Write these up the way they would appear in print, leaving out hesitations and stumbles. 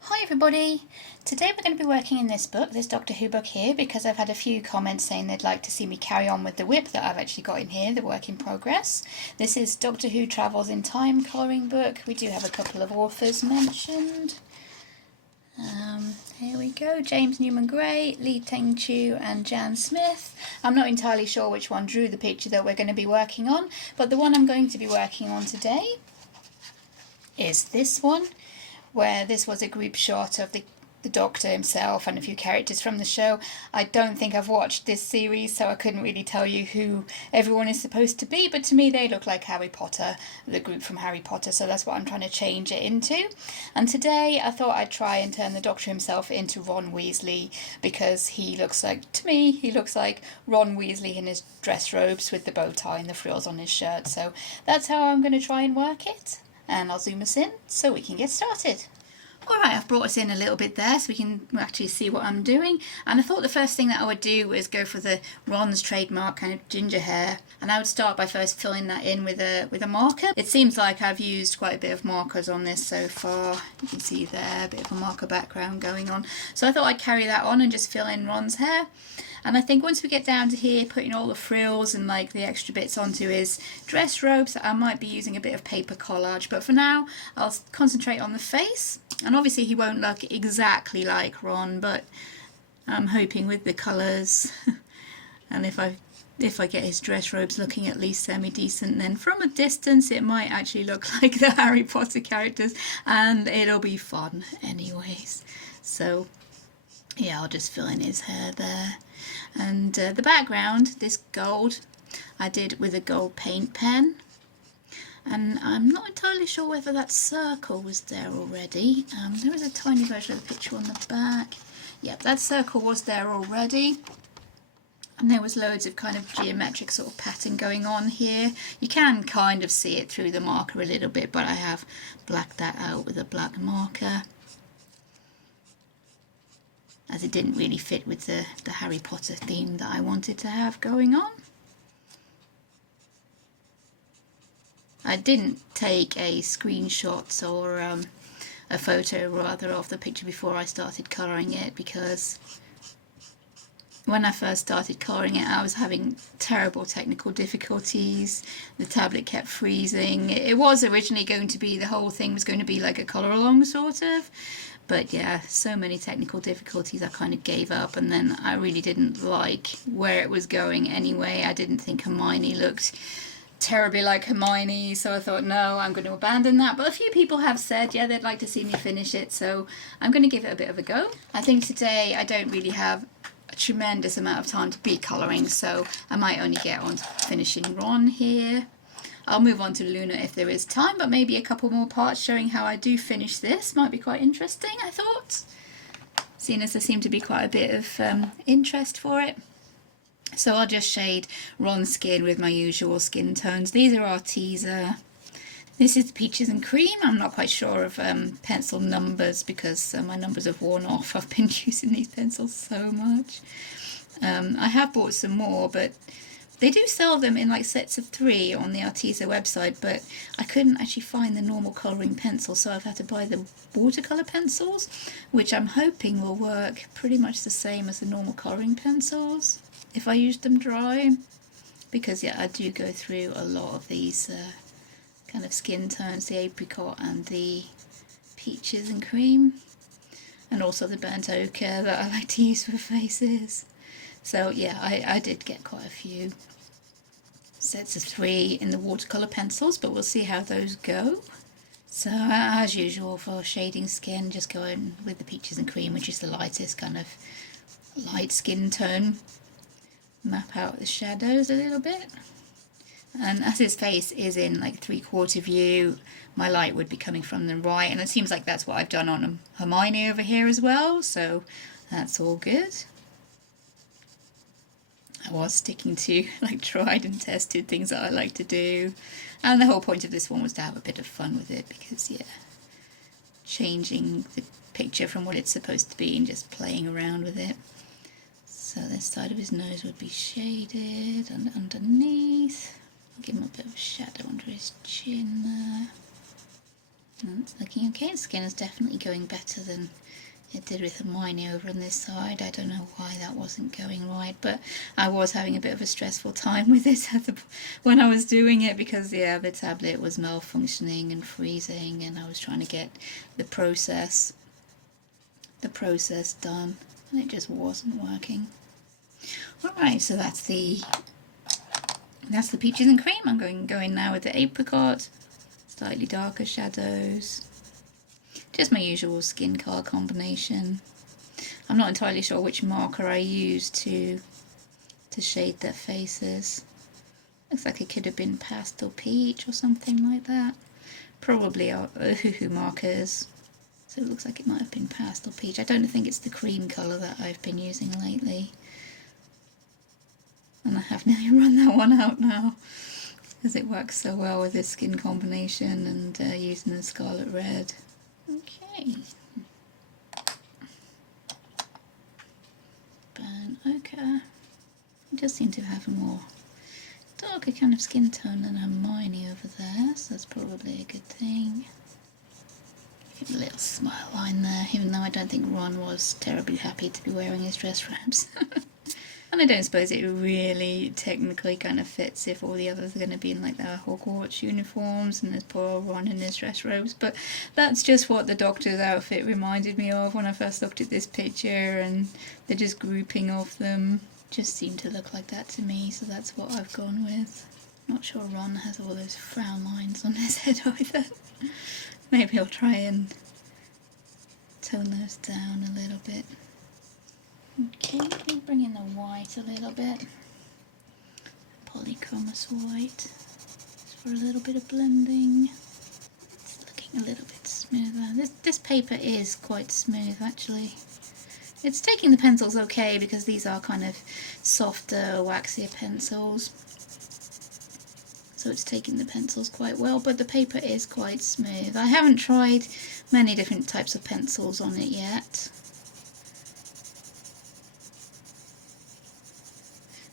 Hi everybody! Today we're going to be working in this book, this Doctor Who book here, because I've had a few comments saying they'd like to see me carry on with the WIP that I've actually got in here, the work in progress. This is Doctor Who Travels in Time colouring book. We do have a couple of authors mentioned. Here we go, James Newman Gray, Lee Teng Chu and Jan Smith. I'm not entirely sure which one drew the picture that we're going to be working on, but the one I'm going to be working on today is this one, where this was a group shot of the Doctor himself and a few characters from the show. I don't think I've watched this series, so I couldn't really tell you who everyone is supposed to be, but to me they look like Harry Potter, the group from Harry Potter, so that's what I'm trying to change it into. And today I thought I'd try and turn the Doctor himself into Ron Weasley, because he looks like, to me, he looks like Ron Weasley in his dress robes with the bow tie and the frills on his shirt, so that's how I'm going to try and work it. And I'll zoom us in so we can get started. Alright, I've brought us in a little bit there so we can actually see what I'm doing, and I thought the first thing that I would do was go for the Ron's trademark kind of ginger hair, and I would start by first filling that in with a marker. It seems like I've used quite a bit of markers on this so far. You can see there a bit of a marker background going on, so I thought I'd carry that on and just fill in Ron's hair. And I think once we get down to here, putting all the frills and like the extra bits onto his dress robes, I might be using a bit of paper collage, but for now I'll concentrate on the face. And obviously he won't look exactly like Ron, but I'm hoping with the colours and if I get his dress robes looking at least semi-decent, then from a distance it might actually look like the Harry Potter characters, and it'll be fun anyways. So yeah, I'll just fill in his hair there. And the background, this gold, I did with a gold paint pen. And I'm not entirely sure whether that circle was there already. There is a tiny version of the picture on the back. Yep, that circle was there already. And there was loads of kind of geometric sort of pattern going on here. You can kind of see it through the marker a little bit, but I have blacked that out with a black marker, as it didn't really fit with the Harry Potter theme that I wanted to have going on. I didn't take a screenshot or a photo rather of the picture before I started colouring it, because when I first started colouring it I was having terrible technical difficulties. The tablet kept freezing. It was originally going to be, the whole thing was going to be like a colour along sort of, but yeah, so many technical difficulties I kind of gave up, and then I really didn't like where it was going anyway. I didn't think Hermione looked terribly like Hermione, so I thought no, I'm going to abandon that. But a few people have said yeah, they'd like to see me finish it, so I'm going to give it a bit of a go. I think today I don't really have a tremendous amount of time to be colouring, so I might only get on to finishing Ron here. I'll move on to Luna if there is time, but maybe a couple more parts showing how I do finish this might be quite interesting, I thought, seeing as there seemed to be quite a bit of interest for it. So I'll just shade Ron's skin with my usual skin tones. These are our teaser. This is Peaches and Cream. I'm not quite sure of pencil numbers because my numbers have worn off. I've been using these pencils so much. I have bought some more, but they do sell them in like sets of 3 on the Arteza website, but I couldn't actually find the normal colouring pencils, so I've had to buy the watercolour pencils, which I'm hoping will work pretty much the same as the normal colouring pencils if I use them dry, because yeah, I do go through a lot of these kind of skin tones, the apricot and the peaches and cream, and also the burnt ochre that I like to use for faces. So yeah, I did get quite a few sets of 3 in the watercolour pencils, but we'll see how those go. So as usual for shading skin, just going with the peaches and cream, which is the lightest kind of light skin tone. Map out the shadows a little bit. And as his face is in like 3/4 view, my light would be coming from the right, and it seems like that's what I've done on Hermione over here as well, so that's all good. I was sticking to like tried and tested things that I like to do, and the whole point of this one was to have a bit of fun with it, because yeah, changing the picture from what it's supposed to be and just playing around with it. So this side of his nose would be shaded, and underneath I'll give him a bit of a shadow under his chin there. It's looking okay. The skin is definitely going better than it did with Hermione over on this side. I don't know why that wasn't going right, but I was having a bit of a stressful time with it when I was doing it because, yeah, the tablet was malfunctioning and freezing, and I was trying to get the process done, and it just wasn't working. Alright, so that's the peaches and cream. I'm going now with the apricot, slightly darker shadows. Just my usual skin colour combination. I'm not entirely sure which marker I used to shade their faces. Looks like it could have been pastel peach or something like that. Probably our Ohuhu markers. So it looks like it might have been pastel peach. I don't think it's the cream colour that I've been using lately. And I have nearly run that one out now, because it works so well with this skin combination and using the scarlet red. Okay. Burnt ochre. It does seem to have a more darker kind of skin tone than Hermione over there, so that's probably a good thing. Give a little smile line there, even though I don't think Ron was terribly happy to be wearing his dress robes. And I don't suppose it really technically kind of fits if all the others are going to be in like their Hogwarts uniforms and there's poor Ron in his dress robes, but that's just what the Doctor's outfit reminded me of when I first looked at this picture, and the just grouping of them just seemed to look like that to me, so that's what I've gone with. Not sure Ron has all those frown lines on his head either. Maybe I'll try and tone those down a little bit. Okay, let me bring in the white a little bit. Polychromos white, just for a little bit of blending. It's looking a little bit smoother. This paper is quite smooth actually. It's taking the pencils okay because these are kind of softer, waxier pencils. So it's taking the pencils quite well, but the paper is quite smooth. I haven't tried many different types of pencils on it yet.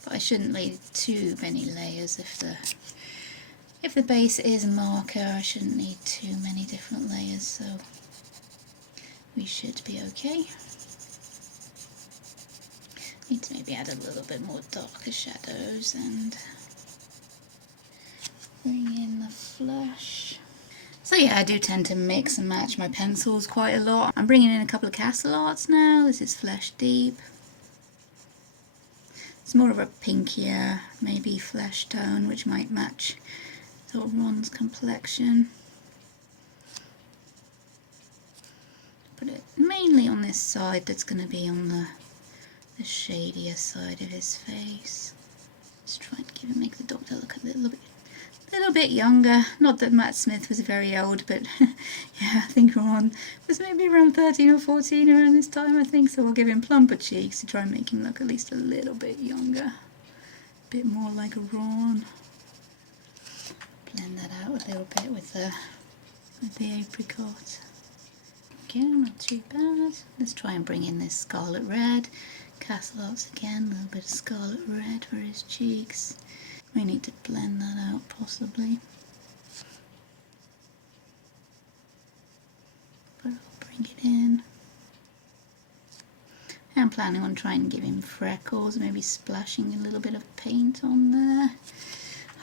But I shouldn't lay too many layers if the base is a marker. I shouldn't need too many different layers, so we should be okay. Need to maybe add a little bit more darker shadows and bring in the flush. So yeah, I do tend to mix and match my pencils quite a lot. I'm bringing in a couple of Castle Arts now. This is Flesh Deep. It's more of a pinkier, maybe flesh tone, which might match sort of Ron's complexion. Put it mainly on this side that's going to be on the shadier side of his face. Just try and make the Doctor look a little bit younger. Not that Matt Smith was very old, but yeah, I think Ron was maybe around 13 or 14 around this time, I think, so we'll give him plumper cheeks to try and make him look at least a little bit younger. A bit more like a Ron. Blend that out a little bit with the apricot. Again, not too bad. Let's try and bring in this scarlet red. Castle Arts again, a little bit of scarlet red for his cheeks. We need to blend that out possibly. But I'll bring it in. I'm planning on trying to give him freckles, maybe splashing a little bit of paint on there.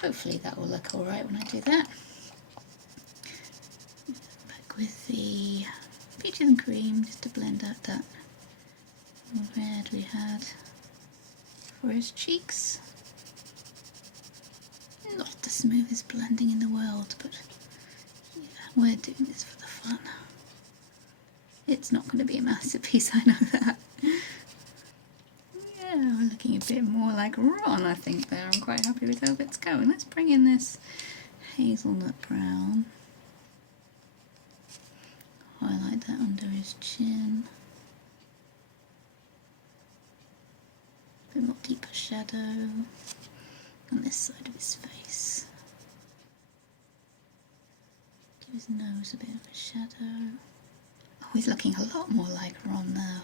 Hopefully that will look alright when I do that. Back with the peaches and cream just to blend out that red we had for his cheeks. Not the smoothest blending in the world, but yeah, we're doing this for the fun. It's not going to be a masterpiece, I know that. Yeah, we're looking a bit more like Ron, I think, there. I'm quite happy with how it's going. Let's bring in this hazelnut brown. Highlight that under his chin. A bit more deeper shadow on this side of his face. Give his nose a bit of a shadow. Oh, he's looking a lot more like Ron now.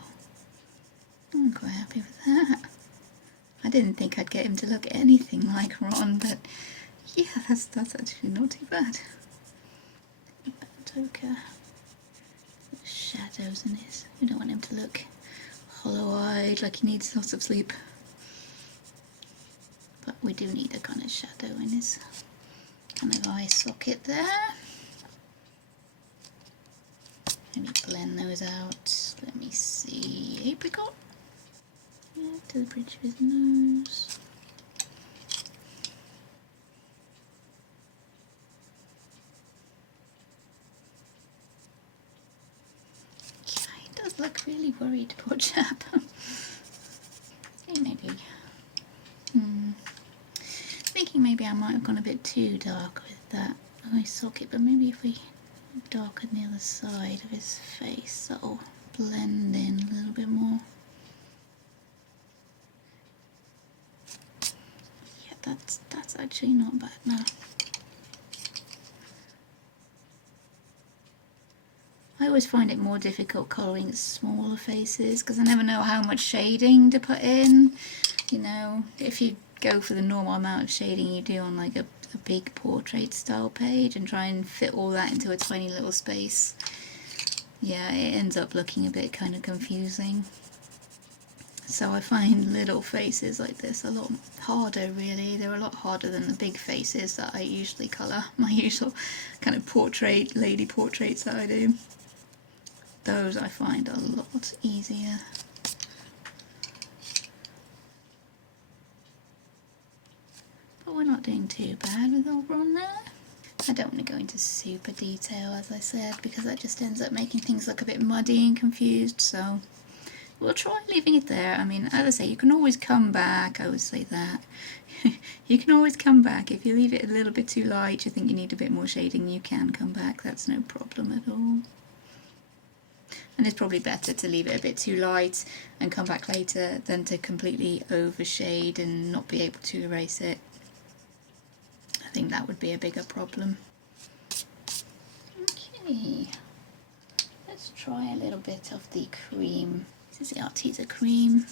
I'm quite happy with that. I didn't think I'd get him to look anything like Ron, but yeah, that's actually not too bad. Burnt poke shadows in his. We don't want him to look hollow-eyed like he needs lots of sleep. But we do need a kind of shadow in his kind of eye socket there. Maybe blend those out. Let me see. Apricot. Yeah, to the bridge of his nose. Yeah, he does look really worried, poor chap. Okay, maybe. Thinking maybe I might have gone a bit too dark with that eye socket, but maybe if we darken the other side of his face, that'll blend in a little bit more. Yeah, that's actually not bad now. I always find it more difficult colouring smaller faces because I never know how much shading to put in. You know, if you go for the normal amount of shading you do on like a big portrait style page and try and fit all that into a tiny little space, yeah, it ends up looking a bit kind of confusing. So I find little faces like this a lot harder, really. They're a lot harder than the big faces that I usually colour, my usual kind of portrait, lady portraits that I do. Those I find a lot easier. But we're not doing too bad with all Ron there. I don't want to go into super detail, as I said, because that just ends up making things look a bit muddy and confused, so we'll try leaving it there. I mean, as I say, you can always come back, I always say that. You can always come back. If you leave it a little bit too light, you think you need a bit more shading, you can come back. That's no problem at all. And it's probably better to leave it a bit too light and come back later than to completely overshade and not be able to erase it. I think that would be a bigger problem. Okay, let's try a little bit of the cream. This is the Arteza cream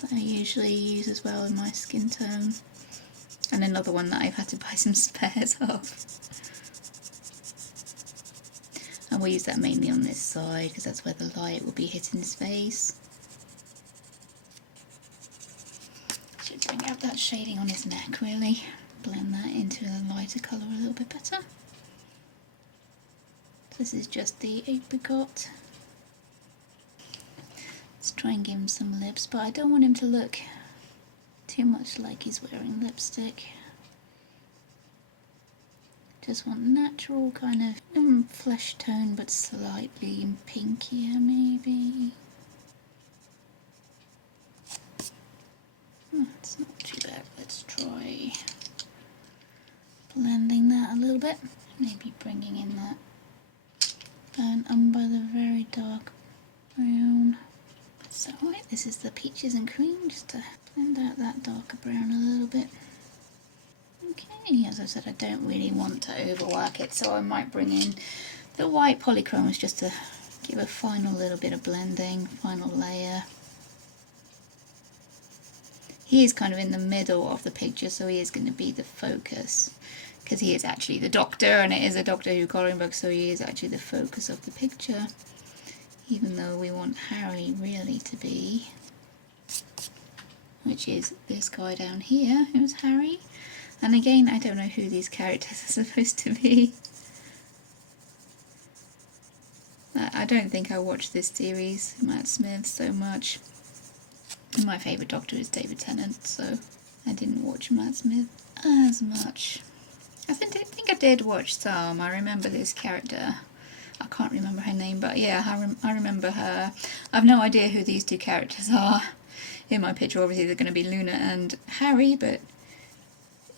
that I usually use as well in my skin tone. And another one that I've had to buy some spares of. And we'll use that mainly on this side because that's where the light will be hitting his face. Should bring out that shading on his neck, really. Blend that into a lighter colour a little bit better. This is just the apricot. Let's try and give him some lips, but I don't want him to look too much like he's wearing lipstick. Just want natural kind of flesh tone, but slightly pinkier maybe. It's not too bad. Let's try blending that a little bit. Maybe bringing in that burnt umber, the very dark brown. So right, this is the peaches and cream, just to blend out that darker brown a little bit. Okay, as I said, I don't really want to overwork it, so I might bring in the white polychromos just to give a final little bit of blending, final layer. He is kind of in the middle of the picture, so he is going to be the focus, because he is actually the Doctor, and it is a Doctor Who colouring book, so he is actually the focus of the picture, even though we want Harry really to be, which is this guy down here, who's Harry. And again, I don't know who these characters are supposed to be. I don't think I watched this series, Matt Smith, so much. And my favourite Doctor is David Tennant, so I didn't watch Matt Smith as much. I think I did watch some. I remember this character. I can't remember her name, but yeah, I remember her. I've no idea who these two characters are. In my picture, obviously, they're going to be Luna and Harry, but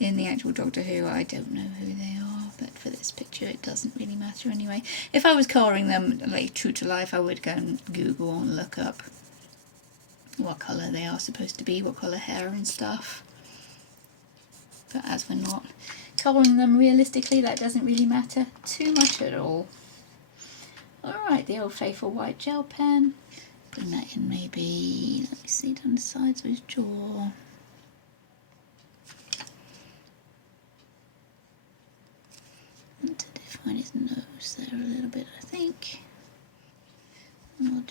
in the actual Doctor Who, I don't know who they are, but for this picture it doesn't really matter anyway. If I was colouring them like true to life, I would go and Google and look up what colour they are supposed to be, what colour hair and stuff. But as we're not colouring them realistically, that doesn't really matter too much at all. Alright, the old faithful white gel pen. Bring that in maybe, let me see, down the sides of his jaw. And to define his nose there a little bit,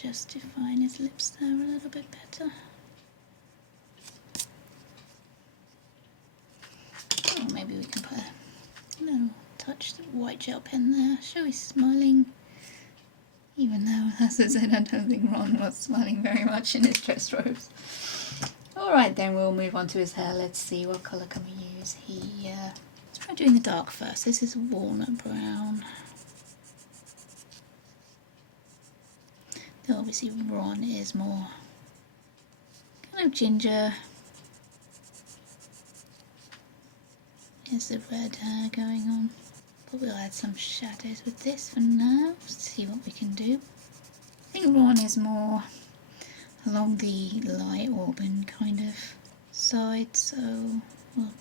just define his lips there a little bit better. Or maybe we can put a little touch of white gel pen there. Show he's smiling. Even though, as I said, I don't think Ron was smiling very much in his dress robes. Alright then, we'll move on to his hair. Let's see, what colour can we use? Let's try doing the dark first. This is walnut brown. Though obviously Ron is more kind of ginger. Here's the red hair going on. But we'll add some shadows with this for now, see what we can do. I think Ron is more along the light auburn kind of side, so we'll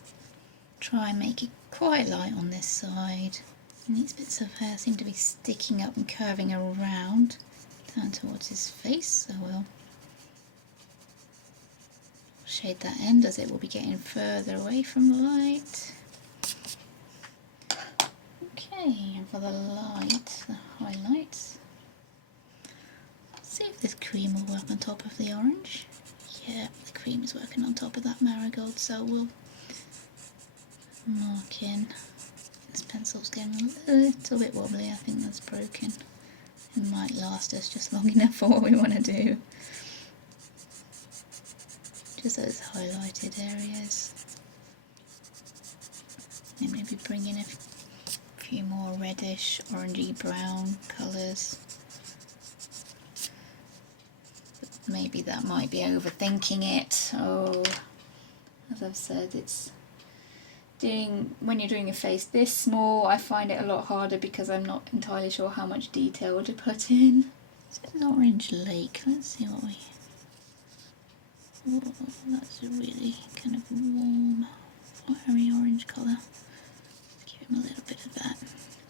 try and make it quite light on this side. And these bits of hair seem to be sticking up and curving around down towards his face, so we'll shade that end as it will be getting further away from the light. Okay, and for the light, the highlights, let's see if this cream will work on top of the orange. Yeah, the cream is working on top of that marigold, so we'll mark in. This pencil's getting a little bit wobbly, I think that's broken. It might last us just long enough for what we want to do. Just those highlighted areas. And maybe bring in a few more reddish, orangey brown colours. Maybe that might be overthinking it. Oh, as I've said, when you're doing a face this small, I find it a lot harder because I'm not entirely sure how much detail to put in. So this is Orange Lake. Let's see what we... Oh, that's a really kind of warm, fiery orange colour. Let's give him a little bit of that.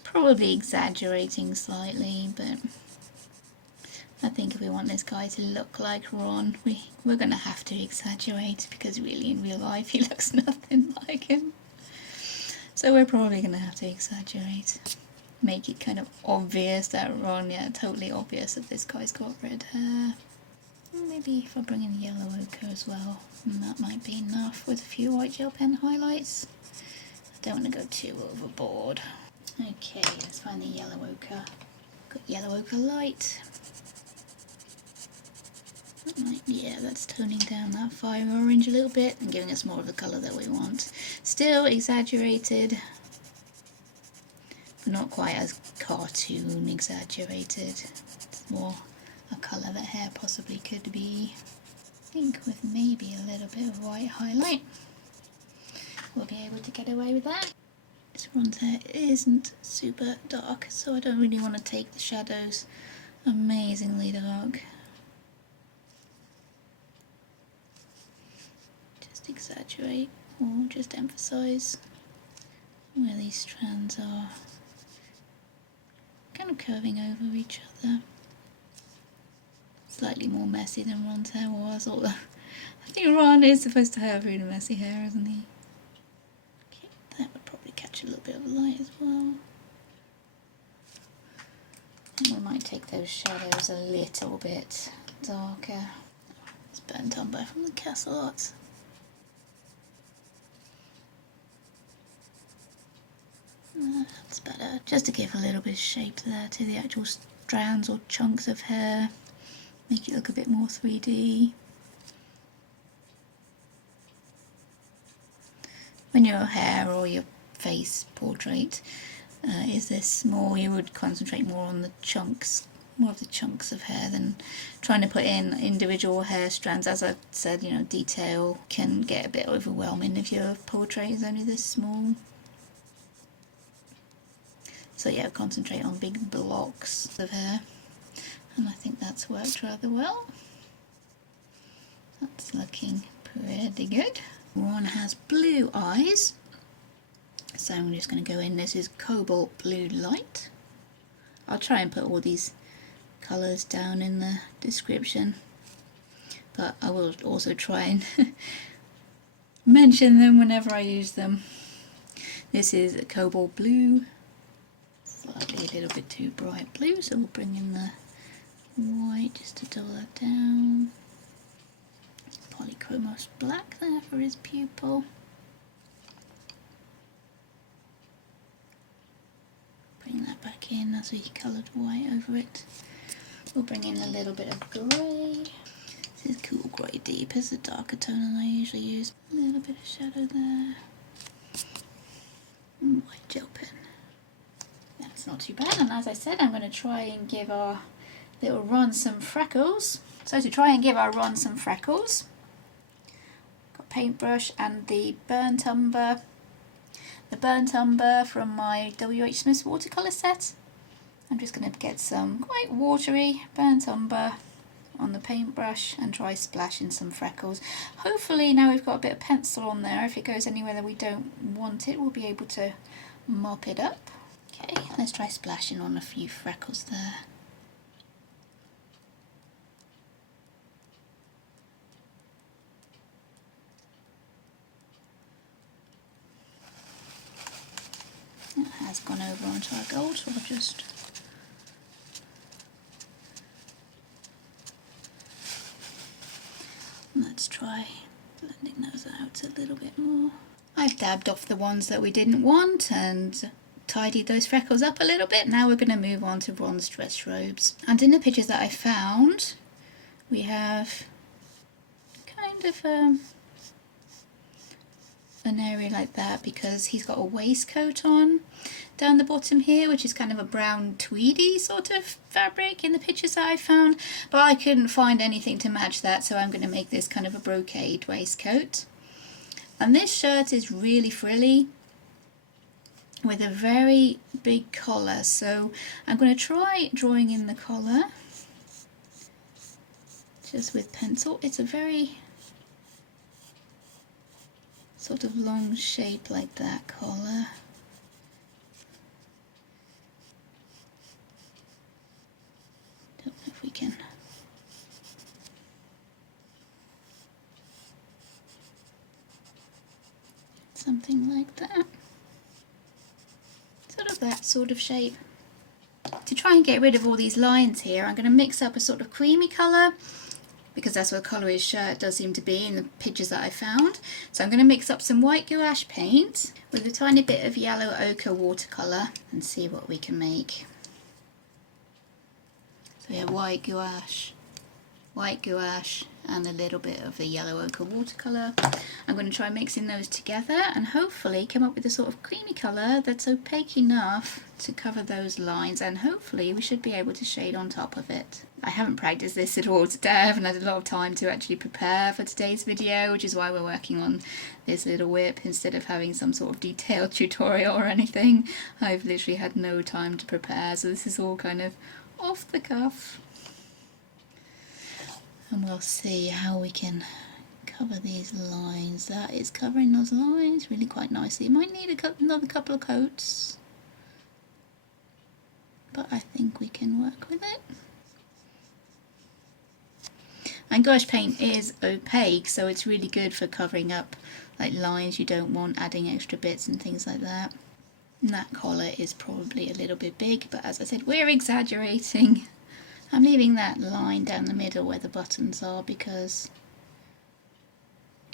Probably exaggerating slightly, but I think if we want this guy to look like Ron, we're going to have to exaggerate, because really in real life he looks nothing like him. So we're probably going to have to exaggerate. Make it kind of obvious that Ron, yeah, totally obvious that this guy's got red hair. Maybe if I bring in the yellow ochre as well, that might be enough with a few white gel pen highlights. I don't want to go too overboard. Okay, let's find the yellow ochre. Got yellow ochre light. Yeah, that's toning down that fire orange a little bit and giving us more of the colour that we want. Still exaggerated, but not quite as cartoon exaggerated. It's more a colour that hair possibly could be. I think with maybe a little bit of white highlight, we'll be able to get away with that. This Ron's hair isn't super dark, so I don't really want to take the shadows amazingly dark. Exaggerate or just emphasize where these strands are kind of curving over each other. Slightly more messy than Ron's hair was, although I think Ron is supposed to have really messy hair, isn't he? Okay, that would probably catch a little bit of light as well. And we might take those shadows a little bit darker. It's burnt umber from the Castle Arts. That's better, just to give a little bit of shape there to the actual strands or chunks of hair, make it look a bit more 3D. When your hair or your face portrait is this small, you would concentrate more on the chunks, more of the chunks of hair than trying to put in individual hair strands. As I said, you know, detail can get a bit overwhelming if your portrait is only this small. So yeah, concentrate on big blocks of hair, and I think that's worked rather well. That's looking pretty good. Ron has blue eyes, so I'm just going to go in. This is cobalt blue light. I'll try and put all these colours down in the description, but I will also try and mention them whenever I use them. This is a cobalt blue. Slightly a little bit too bright blue, so we'll bring in the white just to dull that down. Polychromos black there for his pupil. Bring that back in as we coloured white over it. We'll bring in a little bit of grey. This is cool grey deep, it's a darker tone than I usually use. A little bit of shadow there. And white gel pen. That's not too bad, and as I said, I'm going to try and give our little Ron some freckles. So to try and give our Ron some freckles, got paintbrush and the burnt umber. The burnt umber from my W.H. Smith's watercolour set. I'm just going to get some quite watery burnt umber on the paintbrush and try splashing some freckles. Hopefully now we've got a bit of pencil on there, if it goes anywhere that we don't want it, we'll be able to mop it up. Okay, let's try splashing on a few freckles there. That has gone over onto our gold, so I'll just let's try blending those out a little bit more. I've dabbed off the ones that we didn't want and tidied those freckles up a little bit. Now we're going to move on to Ron's dress robes. And in the pictures that I found, we have kind of an area like that because he's got a waistcoat on down the bottom here, which is kind of a brown tweedy sort of fabric in the pictures that I found, but I couldn't find anything to match that, so I'm going to make this kind of a brocade waistcoat. And this shirt is really frilly with a very big collar, so I'm going to try drawing in the collar just with pencil. It's a very sort of long shape like that collar. Don't know if we can. Something like that. Sort of that sort of shape. To try and get rid of all these lines here, I'm going to mix up a sort of creamy colour, because that's what the colour his shirt does seem to be in the pictures that I found. So I'm going to mix up some white gouache paint with a tiny bit of yellow ochre watercolour and see what we can make. So we have white gouache, and a little bit of the yellow ochre watercolour. I'm going to try mixing those together and hopefully come up with a sort of creamy colour that's opaque enough to cover those lines, and hopefully we should be able to shade on top of it. I haven't practiced this at all today. I haven't had a lot of time to actually prepare for today's video, which is why we're working on this little whip instead of having some sort of detailed tutorial or anything. I've literally had no time to prepare, so this is all kind of off the cuff. And we'll see how we can cover these lines. That is covering those lines really quite nicely. It might need another couple of coats, but I think we can work with it. And gouache paint is opaque, so it's really good for covering up like lines you don't want, adding extra bits and things like that. And that collar is probably a little bit big, but as I said, we're exaggerating. I'm leaving that line down the middle where the buttons are because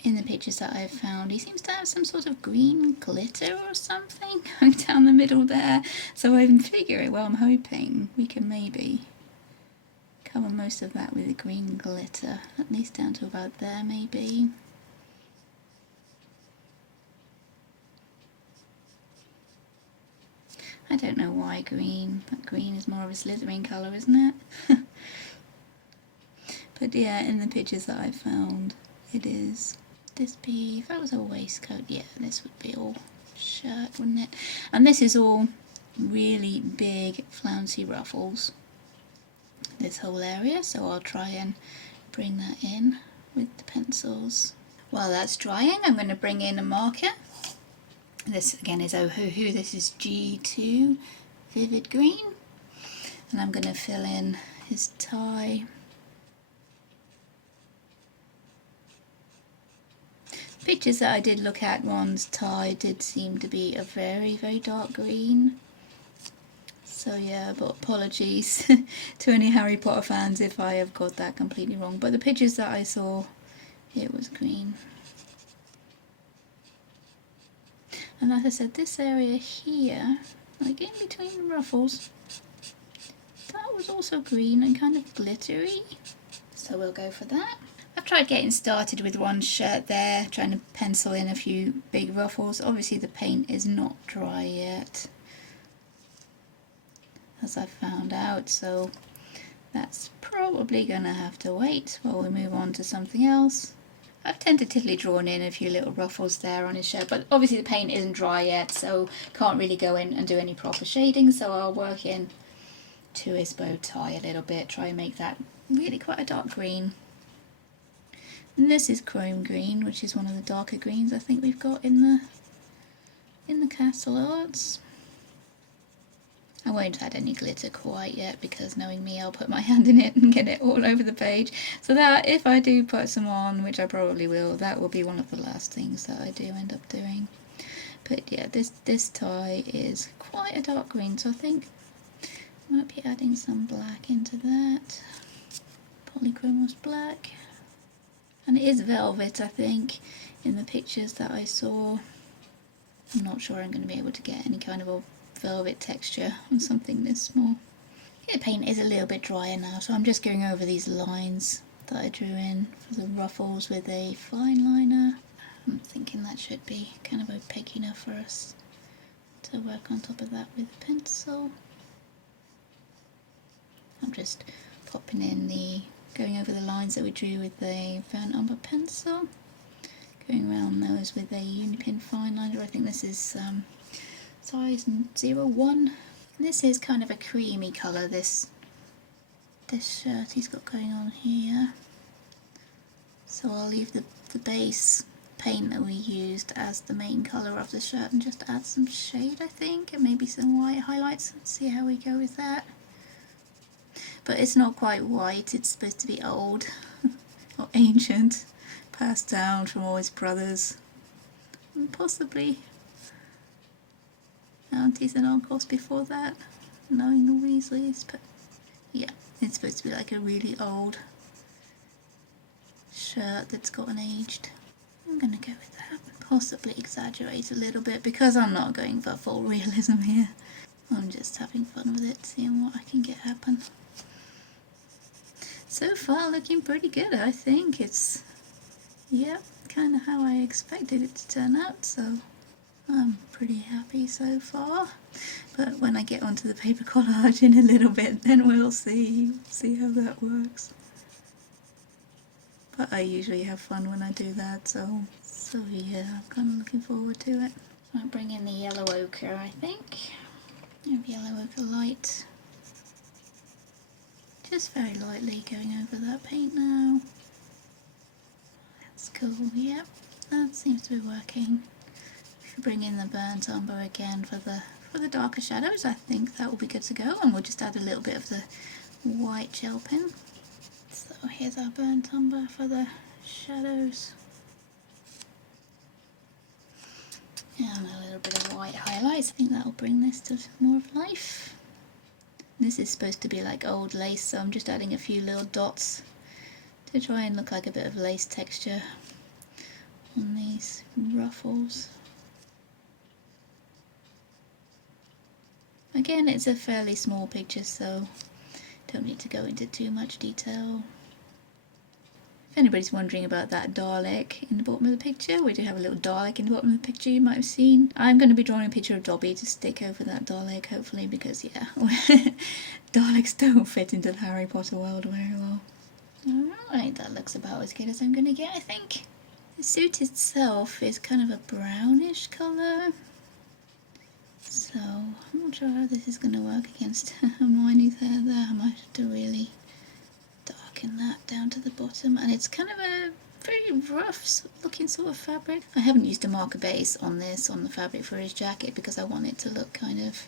in the pictures that I've found he seems to have some sort of green glitter or something going down the middle there. So I'm figuring, well, I'm hoping we can maybe cover most of that with the green glitter, at least down to about there maybe. I don't know why green, but green is more of a Slytherin colour, isn't it? But yeah, in the pictures that I found, it is. This be, if that was a waistcoat, yeah, this would be all shirt, wouldn't it? And this is all really big, flouncy ruffles, this whole area, so I'll try and bring that in with the pencils. While that's drying, I'm going to bring in a marker. This again is Ohuhu, this is G2 Vivid Green, and I'm going to fill in his tie. Pictures that I did look at, Ron's tie did seem to be a very, very dark green, So yeah, but apologies to any Harry Potter fans if I have got that completely wrong. But the pictures that I saw, it was green. And like I said, this area here, like in between the ruffles, that was also green and kind of glittery. So we'll go for that. I've tried getting started with one shirt there, trying to pencil in a few big ruffles. Obviously the paint is not dry yet, as I found out, so that's probably gonna have to wait while we move on to something else. I've tentatively drawn in a few little ruffles there on his shirt, but obviously the paint isn't dry yet, so can't really go in and do any proper shading, so I'll work in to his bow tie a little bit, try and make that really quite a dark green. And this is chrome green, which is one of the darker greens I think we've got in the castle arts. I won't add any glitter quite yet because knowing me, I'll put my hand in it and get it all over the page. So that if I do put some on, which I probably will, that will be one of the last things that I do end up doing. But yeah, this tie is quite a dark green, so I think I might be adding some black into that. Polychromos black. And it is velvet, I think, in the pictures that I saw. I'm not sure I'm going to be able to get any kind of a velvet texture on something this small. The paint is a little bit drier now, so I'm just going over these lines that I drew in for the ruffles with a fine liner. I'm thinking that should be kind of opaque enough for us to work on top of that with a pencil. I'm just popping in going over the lines that we drew with the burnt umber pencil, going around those with a Unipin fine liner. I think this is size 01. And this is kind of a creamy colour, this shirt he's got going on here. So I'll leave the base paint that we used as the main colour of the shirt and just add some shade, I think, and maybe some white highlights. Let's see how we go with that. But it's not quite white, it's supposed to be old or ancient, passed down from all his brothers and possibly aunties and uncles before that, knowing the Weasleys. But yeah, it's supposed to be like a really old shirt that's gotten aged. I'm gonna go with that, possibly exaggerate a little bit because I'm not going for full realism here. I'm just having fun with it, seeing what I can get happen. So far looking pretty good, I think. It's, yeah, kind of how I expected it to turn out, so I'm pretty happy so far. But when I get onto the paper collage in a little bit, then we'll see how that works. But I usually have fun when I do that, so yeah, I'm kind of looking forward to it. I'll bring in the yellow ochre, I think. Yellow ochre light. Just very lightly going over that paint now. That's cool, yep, that seems to be working. If we bring in the burnt umber again for the darker shadows, I think that will be good to go, and we'll just add a little bit of the white gel pen. So here's our burnt umber for the shadows. And a little bit of white highlights. I think that'll bring this to more of life. This is supposed to be like old lace, so I'm just adding a few little dots to try and look like a bit of lace texture on these ruffles. Again, it's a fairly small picture, so don't need to go into too much detail. If anybody's wondering about that Dalek in the bottom of the picture, we do have a little Dalek in the bottom of the picture you might have seen. I'm going to be drawing a picture of Dobby to stick over that Dalek, hopefully, because yeah, Daleks don't fit into the Harry Potter world very well. Alright, that looks about as good as I'm going to get, I think. The suit itself is kind of a brownish colour, so I'm not sure how this is going to work against Hermione's hair there. I might have to really darken that down to the bottom, and it's kind of a very rough looking sort of fabric. I haven't used a marker base on the fabric for his jacket because I want it to look kind of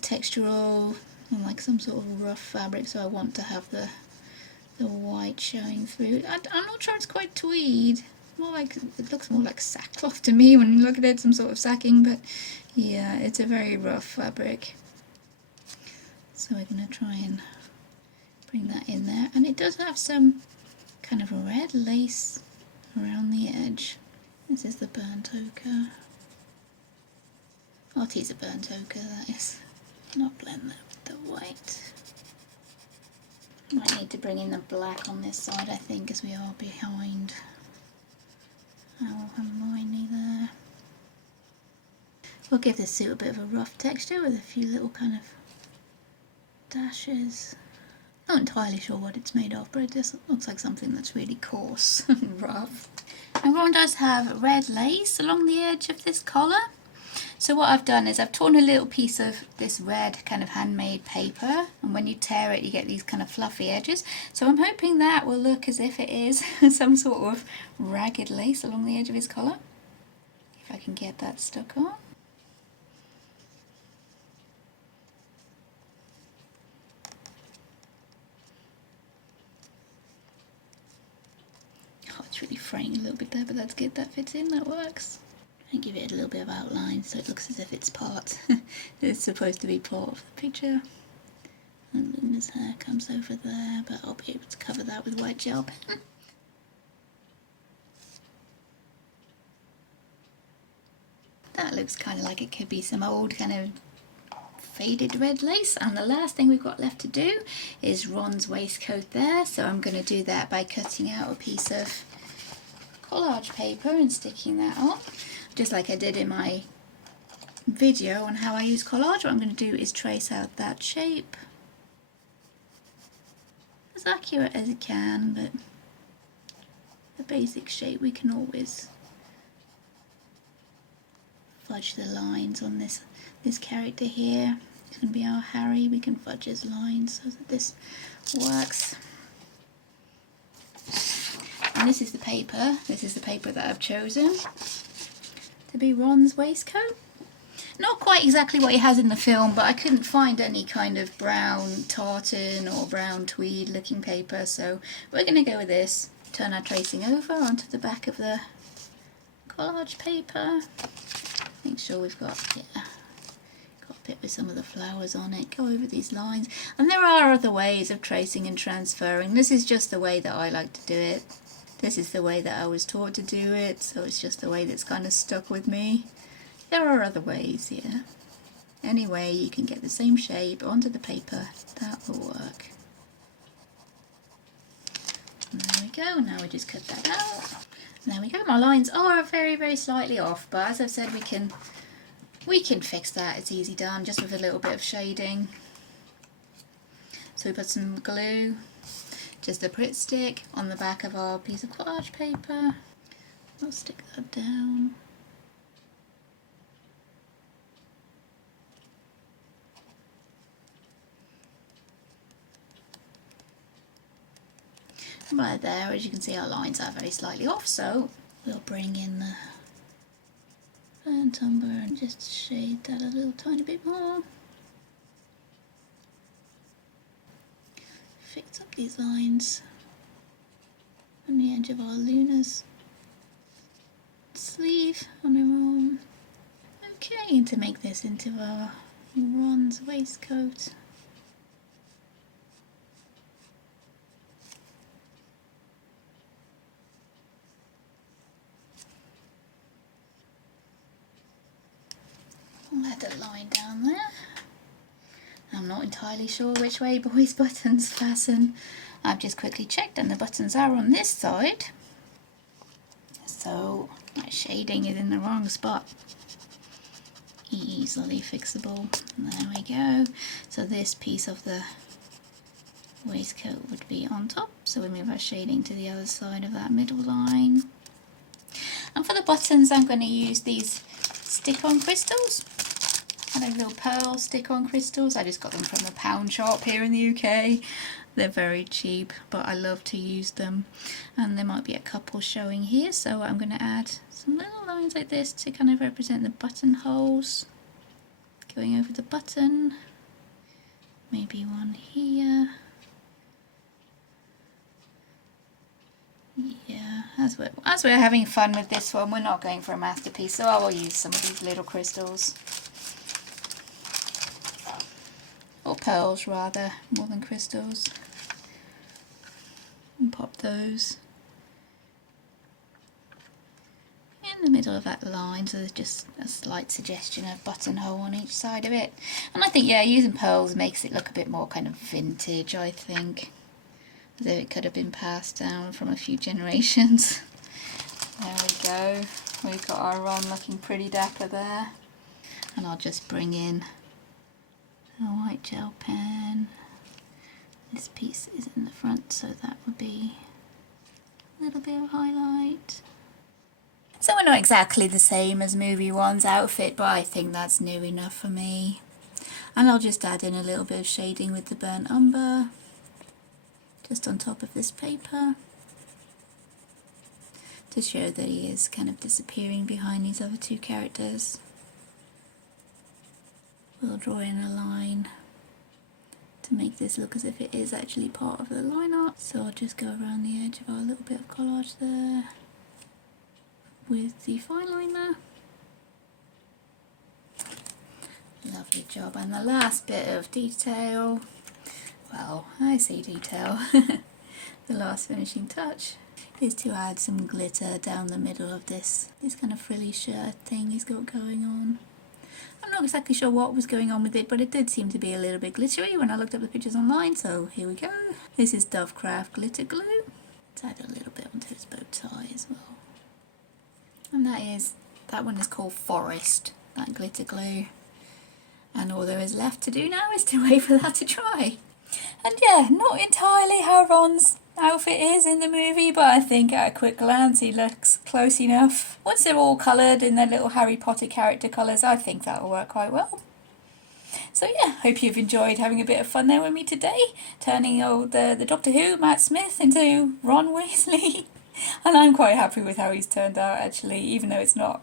textural and like some sort of rough fabric, so I want to have the white showing through. I'm not sure it's quite tweed. More like, it looks more like sackcloth to me when you look at it, some sort of sacking, but yeah, it's a very rough fabric. So we're going to try and bring that in there, and it does have some kind of red lace around the edge. This is the burnt ochre. I'll tease a burnt ochre, that is. Not blend that with the white. Might need to bring in the black on this side, I think, as we are behind our Hermione there. We'll give this suit a bit of a rough texture with a few little kind of dashes. Not entirely sure what it's made of, but it just looks like something that's really coarse and rough. And Ron does have red lace along the edge of this collar. So what I've done is I've torn a little piece of this red kind of handmade paper, and when you tear it you get these kind of fluffy edges. So I'm hoping that will look as if it is some sort of ragged lace along the edge of his collar. If I can get that stuck on. Oh, it's really fraying a little bit there, but that's good, that fits in, that works. And give it a little bit of outline so it looks as if it's part. It's supposed to be part of the picture. And Luna's hair comes over there, but I'll be able to cover that with white gel pen. That looks kind of like it could be some old kind of faded red lace. And the last thing we've got left to do is Ron's waistcoat there. So I'm going to do that by cutting out a piece of collage paper and sticking that on. Just like I did in my video on how I use collage, what I'm going to do is trace out that shape. As accurate as it can, but the basic shape we can always fudge the lines on this character here. It's going to be our Harry. We can fudge his lines so that this works. And this is the paper. This is the paper that I've chosen to be Ron's waistcoat. Not quite exactly what he has in the film, but I couldn't find any kind of brown tartan or brown tweed looking paper, so we're going to go with this. Turn our tracing over onto the back of the collage paper. Make sure we've got a bit with some of the flowers on it. Go over these lines. And there are other ways of tracing and transferring. This is just the way that I like to do it. This is the way that I was taught to do it, so it's just the way that's kind of stuck with me. There are other ways, yeah. Any way you can get the same shape onto the paper, that will work. And there we go, now we just cut that out. And there we go, my lines are very, very slightly off, but as I've said, we can fix that. It's easy done, just with a little bit of shading. So we put some glue, just a Pritt stick on the back of our piece of collage paper. I'll stick that down. And right there, as you can see, our lines are very slightly off, so we'll bring in the burnt umber and just shade that a little tiny bit more. Fix up these lines on the edge of our Luna's sleeve on her arm. Okay, to make this into our Ron's waistcoat. I'll let a line down there. I'm not entirely sure which way boys' buttons fasten. I've just quickly checked and the buttons are on this side. So my shading is in the wrong spot. Easily fixable. There we go. So this piece of the waistcoat would be on top. So we move our shading to the other side of that middle line. And for the buttons, I'm going to use these stick-on crystals. Kind of little pearl stick-on crystals. I just got them from the pound shop here in the UK. They're very cheap, but I love to use them. And there might be a couple showing here, so I'm going to add some little lines like this to kind of represent the buttonholes. Going over the button. Maybe one here. Yeah, as we're having fun with this one, we're not going for a masterpiece, so I will use some of these little crystals. Or pearls rather, more than crystals. And pop those in the middle of that line, so there's just a slight suggestion of buttonhole on each side of it. And I think, yeah, using pearls makes it look a bit more kind of vintage, I think, as though it could have been passed down from a few generations. There we go, we've got our Ron looking pretty dapper there. And I'll just bring in a white gel pen. This piece is in the front, so that would be a little bit of highlight. So we're not exactly the same as Movie 1's outfit, but I think that's new enough for me. And I'll just add in a little bit of shading with the burnt umber, just on top of this paper, to show that he is kind of disappearing behind these other two characters. We'll draw in a line to make this look as if it is actually part of the line art. So I'll just go around the edge of our little bit of collage there with the fine liner. Lovely job. And the last bit of detail, well, I say detail, the last finishing touch is to add some glitter down the middle of this kind of frilly shirt thing he's got going on. I'm not exactly sure what was going on with it, but it did seem to be a little bit glittery when I looked up the pictures online, so here we go. This is Dovecraft glitter glue. Let's add a little bit onto his bow tie as well. And that one is called Forest, that glitter glue. And all there is left to do now is to wait for that to dry. And yeah, not entirely how Ron's outfit is in the movie, but I think at a quick glance he looks close enough. Once they're all coloured in their little Harry Potter character colours, I think that'll work quite well. So yeah, hope you've enjoyed having a bit of fun there with me today, turning the Doctor Who, Matt Smith, into Ron Weasley. And I'm quite happy with how he's turned out actually, even though it's not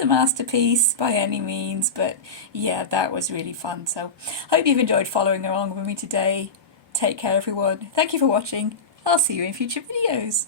a masterpiece by any means, but yeah, that was really fun. So hope you've enjoyed following along with me today. Take care everyone. Thank you for watching. I'll see you in future videos.